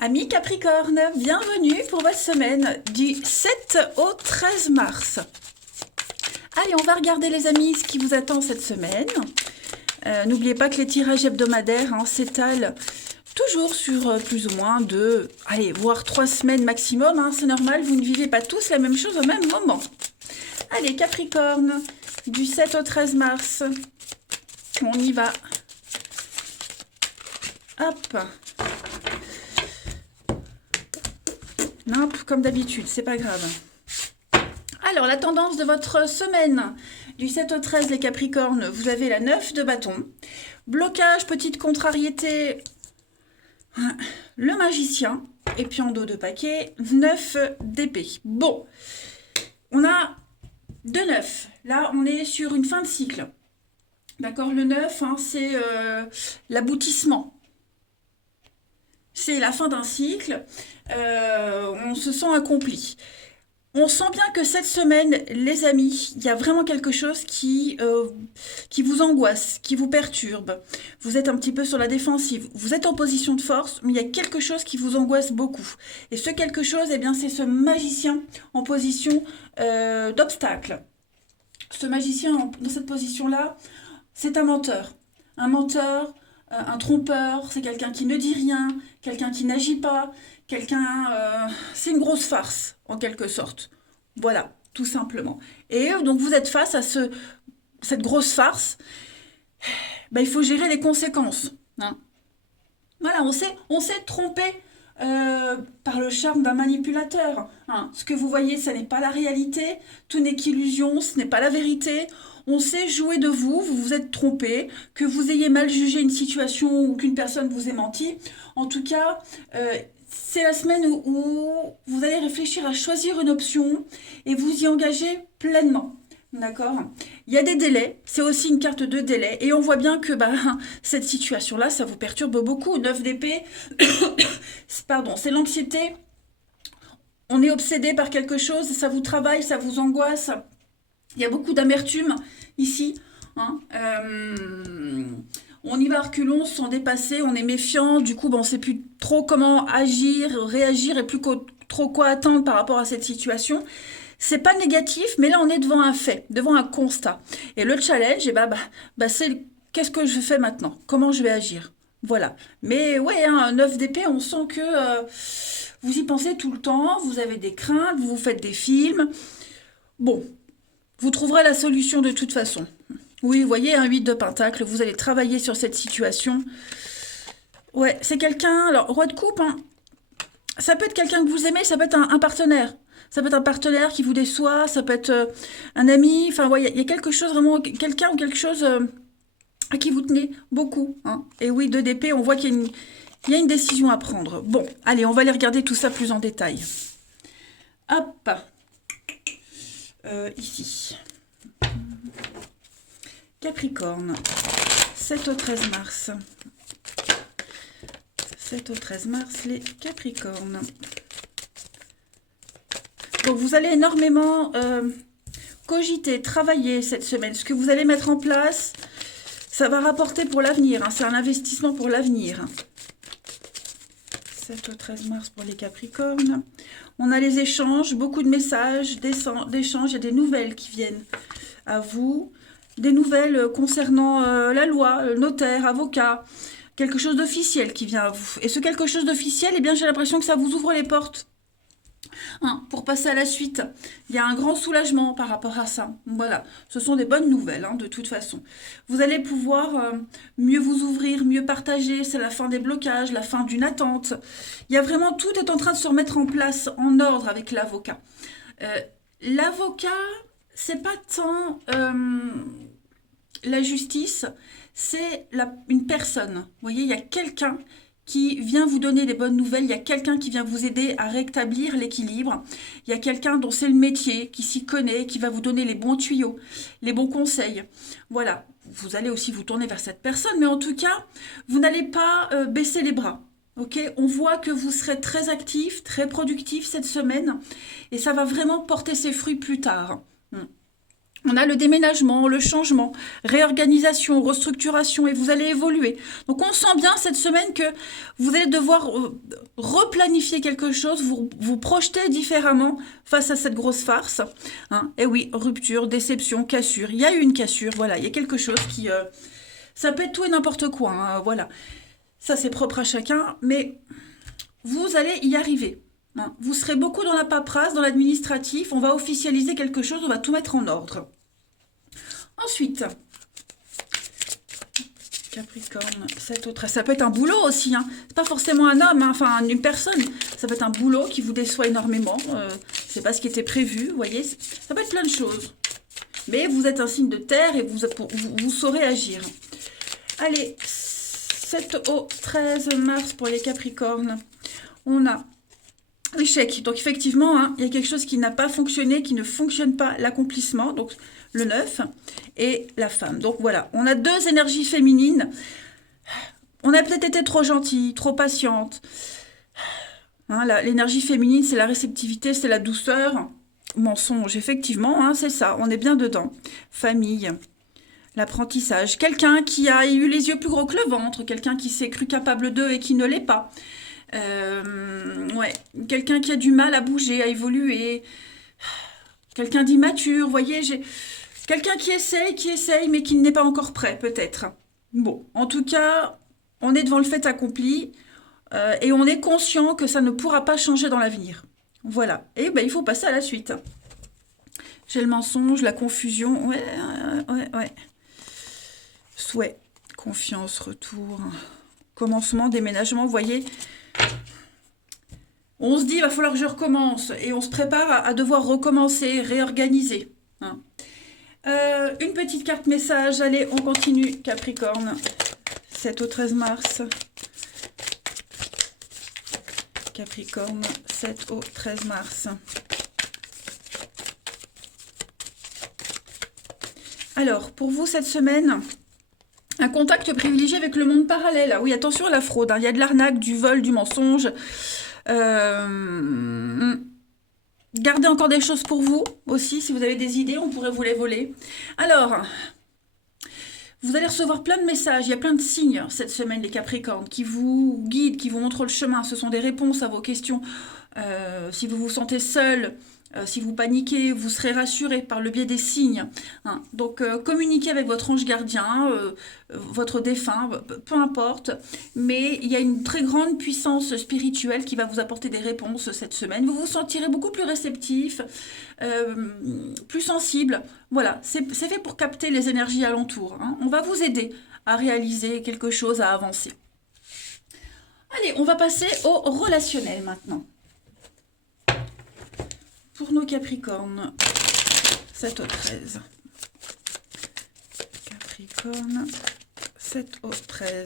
Amis Capricorne, bienvenue pour votre semaine du 7 au 13 mars. Allez, on va regarder les amis ce qui vous attend cette semaine. N'oubliez pas que les tirages hebdomadaires s'étalent toujours sur plus ou moins 2, allez, voire 3 semaines maximum. C'est normal, vous ne vivez pas tous la même chose au même moment. Allez, Capricorne, du 7 au 13 mars, on y va. Hop. Hop, comme d'habitude, c'est pas grave. Alors, la tendance de votre semaine, du 7 au 13, les Capricornes, vous avez la 9 de bâton. Blocage, petite contrariété, le magicien. Et puis en dos de paquet, 9 d'épée. Bon, on a 2 9. Là, on est sur une fin de cycle. D'accord, le 9, c'est l'aboutissement. C'est la fin d'un cycle. On se sent accompli. On sent bien que cette semaine, les amis, il y a vraiment quelque chose qui vous angoisse, qui vous perturbe. Vous êtes un petit peu sur la défensive. Vous êtes en position de force, mais il y a quelque chose qui vous angoisse beaucoup. Et ce quelque chose, eh bien, c'est ce magicien en position d'obstacle. Ce magicien dans cette position-là, c'est un menteur. Un trompeur, c'est quelqu'un qui ne dit rien, quelqu'un qui n'agit pas, c'est une grosse farce, en quelque sorte. Voilà, tout simplement. Et donc, vous êtes face à cette grosse farce. Il faut gérer les conséquences. Voilà, on s'est trompé par le charme d'un manipulateur. Ce que vous voyez, ce n'est pas la réalité. Tout n'est qu'illusion, ce n'est pas la vérité. On sait jouer de vous, vous vous êtes trompé, que vous ayez mal jugé une situation ou qu'une personne vous ait menti. En tout cas, c'est la semaine où vous allez réfléchir à choisir une option et vous y engager pleinement. D'accord? Il y a des délais, c'est aussi une carte de délai. Et on voit bien que cette situation-là, ça vous perturbe beaucoup. 9 d'épée, pardon, c'est l'anxiété. On est obsédé par quelque chose, ça vous travaille, ça vous angoisse. Il y a beaucoup d'amertume ici. On y va à reculons, sans dépasser, on est méfiant. Du coup, on ne sait plus trop comment agir, réagir et plus trop quoi attendre par rapport à cette situation. C'est pas négatif, mais là, on est devant un fait, devant un constat. Et le challenge, c'est qu'est-ce que je fais maintenant? Comment je vais agir? Voilà. Mais ouais, un 9 d'épée, on sent que vous y pensez tout le temps, vous avez des craintes, vous faites des films. Bon. Vous trouverez la solution de toute façon. Oui, vous voyez, un 8 de pentacle, vous allez travailler sur cette situation. Ouais, c'est quelqu'un... Alors, roi de coupe, ça peut être quelqu'un que vous aimez, ça peut être un partenaire. Ça peut être un partenaire qui vous déçoit, ça peut être un ami. Enfin, ouais, il y a quelque chose vraiment... Quelqu'un ou quelque chose à qui vous tenez beaucoup. Et oui, 2 d'épée, on voit qu'il y a une décision à prendre. Bon, allez, on va aller regarder tout ça plus en détail. Hop. Ici. Capricorne, 7 au 13 mars. 7 au 13 mars, les Capricornes. Donc, vous allez énormément cogiter, travailler cette semaine. Ce que vous allez mettre en place, ça va rapporter pour l'avenir. C'est un investissement pour l'avenir. 7 au 13 mars pour les Capricornes. On a les échanges, beaucoup de messages, d'échanges, il y a des nouvelles qui viennent à vous. Des nouvelles concernant la loi, le notaire, avocat, quelque chose d'officiel qui vient à vous. Et ce quelque chose d'officiel, j'ai l'impression que ça vous ouvre les portes. Pour passer à la suite, il y a un grand soulagement par rapport à ça. Voilà, ce sont des bonnes nouvelles, de toute façon. Vous allez pouvoir mieux vous ouvrir, mieux partager. C'est la fin des blocages, la fin d'une attente. Il y a vraiment, tout est en train de se remettre en place, en ordre avec l'avocat. L'avocat, c'est pas tant la justice, c'est une personne. Vous voyez, il y a quelqu'un qui vient vous donner des bonnes nouvelles, il y a quelqu'un qui vient vous aider à rétablir l'équilibre, il y a quelqu'un dont c'est le métier, qui s'y connaît, qui va vous donner les bons tuyaux, les bons conseils. Voilà, vous allez aussi vous tourner vers cette personne, mais en tout cas, vous n'allez pas baisser les bras. Ok, on voit que vous serez très actif, très productif cette semaine, et ça va vraiment porter ses fruits plus tard. On a le déménagement, le changement, réorganisation, restructuration, et vous allez évoluer. Donc on sent bien cette semaine que vous allez devoir replanifier quelque chose, vous projetez différemment face à cette grosse farce. Hein. Et oui, rupture, déception, cassure. Il y a eu une cassure, voilà, il y a quelque chose qui... ça peut être tout et n'importe quoi, hein, voilà. Ça, c'est propre à chacun, mais vous allez y arriver. Hein. Vous serez beaucoup dans la paperasse, dans l'administratif, on va officialiser quelque chose, on va tout mettre en ordre. Ensuite, Capricorne, cette autre, ça peut être un boulot aussi, hein. C'est pas forcément un homme, hein, enfin une personne, ça peut être un boulot qui vous déçoit énormément, c'est pas ce qui était prévu, vous voyez, ça peut être plein de choses. Mais vous êtes un signe de terre et vous saurez agir. Allez, 7 au 13 mars pour les Capricornes, on a l'échec. Donc effectivement, hein, il y a quelque chose qui n'a pas fonctionné, qui ne fonctionne pas, l'accomplissement, donc le 9, et la femme. Donc voilà, on a deux énergies féminines. On a peut-être été trop gentille, trop patiente. Hein, l'énergie féminine, c'est la réceptivité, c'est la douceur. Mensonge, effectivement, hein, c'est ça, on est bien dedans. Famille, l'apprentissage. Quelqu'un qui a eu les yeux plus gros que le ventre, quelqu'un qui s'est cru capable d'eux et qui ne l'est pas. Ouais, quelqu'un qui a du mal à bouger, à évoluer. Quelqu'un d'immature, vous voyez, quelqu'un qui essaye, mais qui n'est pas encore prêt, peut-être. Bon, en tout cas, on est devant le fait accompli et on est conscient que ça ne pourra pas changer dans l'avenir. Voilà. Et ben, il faut passer à la suite. J'ai le mensonge, la confusion. Ouais. Souhait, confiance, retour, commencement, déménagement, vous voyez. On se dit, il va falloir que je recommence. Et on se prépare à devoir recommencer, réorganiser. Hein. Une petite carte message. Allez, on continue. Capricorne, 7 au 13 mars. Capricorne, 7 au 13 mars. Alors, pour vous, cette semaine, un contact privilégié avec le monde parallèle. Ah oui, attention à la fraude. Hein. Il y a de l'arnaque, du vol, du mensonge. Gardez encore des choses pour vous aussi. Si vous avez des idées, on pourrait vous les voler. Alors, vous allez recevoir plein de messages. Il y a plein de signes cette semaine, les Capricornes, qui vous guident, qui vous montrent le chemin. Ce sont des réponses à vos questions. Si vous vous sentez seul, si vous paniquez, vous serez rassuré par le biais des signes. Hein. Donc, communiquez avec votre ange gardien, votre défunt, peu importe. Mais il y a une très grande puissance spirituelle qui va vous apporter des réponses cette semaine. Vous vous sentirez beaucoup plus réceptif, plus sensible. Voilà, c'est fait pour capter les énergies alentours. Hein. On va vous aider à réaliser quelque chose, à avancer. Allez, on va passer au relationnel maintenant. Pour nos Capricornes, 7 au 13. Capricorne, 7 au 13.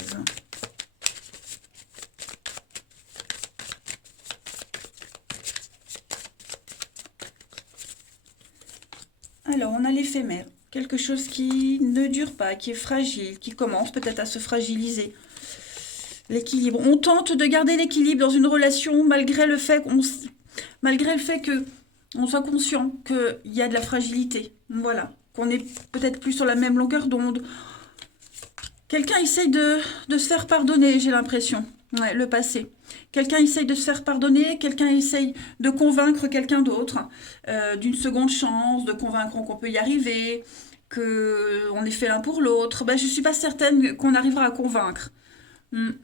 Alors, on a l'éphémère. Quelque chose qui ne dure pas, qui est fragile, qui commence peut-être à se fragiliser. L'équilibre. On tente de garder l'équilibre dans une relation malgré le fait que on soit conscient qu'il y a de la fragilité. Voilà. Qu'on est peut-être plus sur la même longueur d'onde. Quelqu'un essaye de se faire pardonner, j'ai l'impression. Ouais, le passé. Quelqu'un essaye de se faire pardonner, quelqu'un essaye de convaincre quelqu'un d'autre d'une seconde chance, de convaincre qu'on peut y arriver, qu'on est fait l'un pour l'autre. Ben, je ne suis pas certaine qu'on arrivera à convaincre. Vous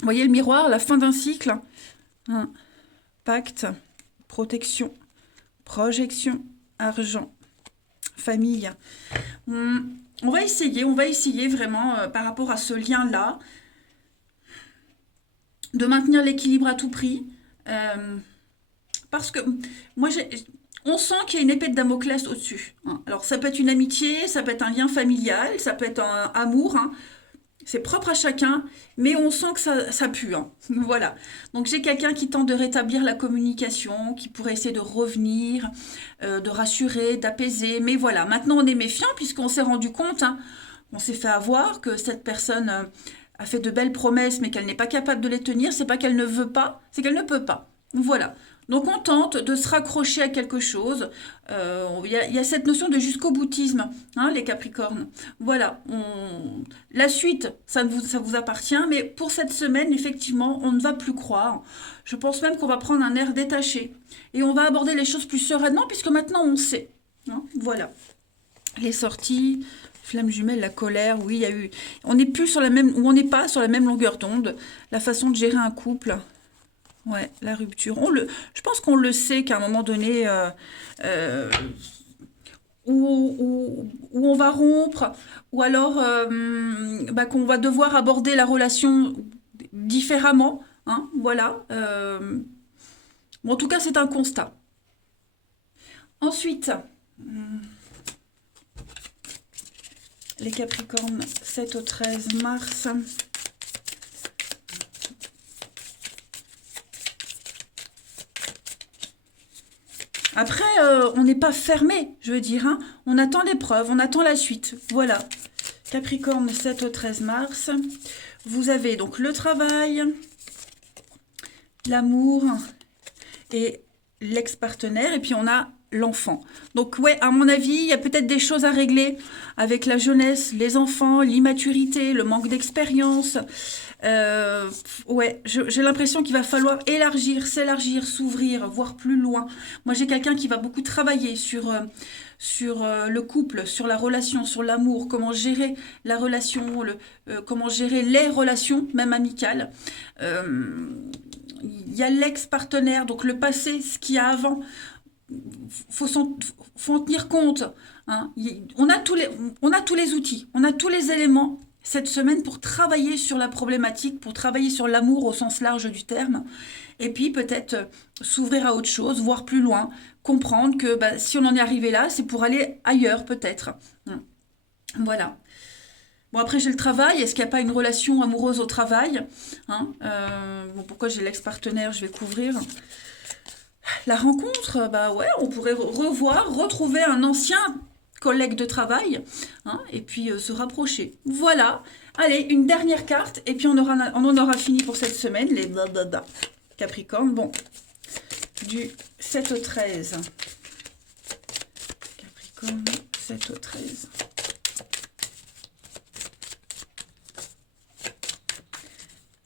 voyez le miroir, la fin d'un cycle. Pacte, protection, projection, argent, famille. On va essayer vraiment par rapport à ce lien-là de maintenir l'équilibre à tout prix. Parce que moi, on sent qu'il y a une épée de Damoclès au-dessus. Hein. Alors, ça peut être une amitié, ça peut être un lien familial, ça peut être un amour. Hein. C'est propre à chacun, mais on sent que ça pue. Hein. Voilà. Donc, j'ai quelqu'un qui tente de rétablir la communication, qui pourrait essayer de revenir, de rassurer, d'apaiser. Mais voilà, maintenant, on est méfiant puisqu'on s'est rendu compte, hein, on s'est fait avoir que cette personne a fait de belles promesses, mais qu'elle n'est pas capable de les tenir. C'est pas qu'elle ne veut pas, c'est qu'elle ne peut pas. Voilà. Donc on tente de se raccrocher à quelque chose. Il y a cette notion de jusqu'au boutisme, hein, les Capricornes. Voilà. La suite, ça vous appartient, mais pour cette semaine, effectivement, on ne va plus croire. Je pense même qu'on va prendre un air détaché et on va aborder les choses plus sereinement puisque maintenant on sait. Hein. Voilà. Les sorties, flamme jumelle, la colère, oui, il y a eu. On n'est plus sur la même, ou on n'est pas sur la même longueur d'onde. La façon de gérer un couple. Ouais, la rupture. Je pense qu'on le sait qu'à un moment donné, euh, où on va rompre, ou alors bah, qu'on va devoir aborder la relation différemment. Hein, voilà. Bon, en tout cas, c'est un constat. Ensuite, les Capricornes, 7 au 13 mars. Après, on n'est pas fermé, je veux dire. Hein. On attend l'épreuve, on attend la suite. Voilà. Capricorne, 7 au 13 mars. Vous avez donc le travail, l'amour et l'ex-partenaire. Et puis, on a l'enfant. Donc, ouais, à mon avis, il y a peut-être des choses à régler avec la jeunesse, les enfants, l'immaturité, le manque d'expérience. Euh, ouais, j'ai l'impression qu'il va falloir élargir, s'élargir, s'ouvrir, voir plus loin. Moi, j'ai quelqu'un qui va beaucoup travailler sur le couple, sur la relation, sur l'amour, comment gérer la relation, comment gérer les relations, même amicales. Euh, Il y a l'ex-partenaire, donc le passé, ce qu'il y a avant. Faut en tenir compte. Hein. On a tous les outils, on a tous les éléments cette semaine pour travailler sur la problématique, pour travailler sur l'amour au sens large du terme, et puis peut-être s'ouvrir à autre chose, voir plus loin, comprendre que bah, si on en est arrivé là, c'est pour aller ailleurs peut-être. Voilà. Bon, après, j'ai le travail. Est-ce qu'il n'y a pas une relation amoureuse au travail? Hein, bon, pourquoi j'ai l'ex-partenaire? Je vais couvrir. La rencontre, bah ouais, on pourrait revoir, retrouver un ancien collègue de travail, hein, et puis se rapprocher. Voilà. Allez, une dernière carte, et puis on en aura fini pour cette semaine, les blablabla. Capricorne, bon, du 7 au 13. Capricorne, 7 au 13.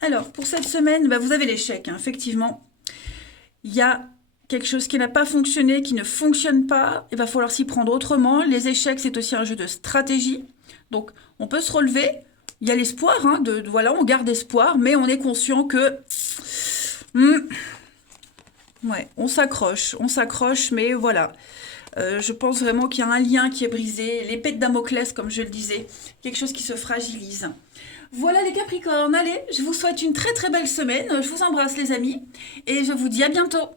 Alors, pour cette semaine, bah, vous avez l'échec, hein, effectivement. Il y a quelque chose qui n'a pas fonctionné, qui ne fonctionne pas, il va falloir s'y prendre autrement. Les échecs, c'est aussi un jeu de stratégie. Donc, on peut se relever. Il y a l'espoir, hein, voilà, on garde espoir, mais on est conscient que ouais, on s'accroche, mais voilà. Je pense vraiment qu'il y a un lien qui est brisé, l'épée de Damoclès, comme je le disais, quelque chose qui se fragilise. Voilà les Capricornes, allez, je vous souhaite une très très belle semaine, je vous embrasse les amis, et je vous dis à bientôt.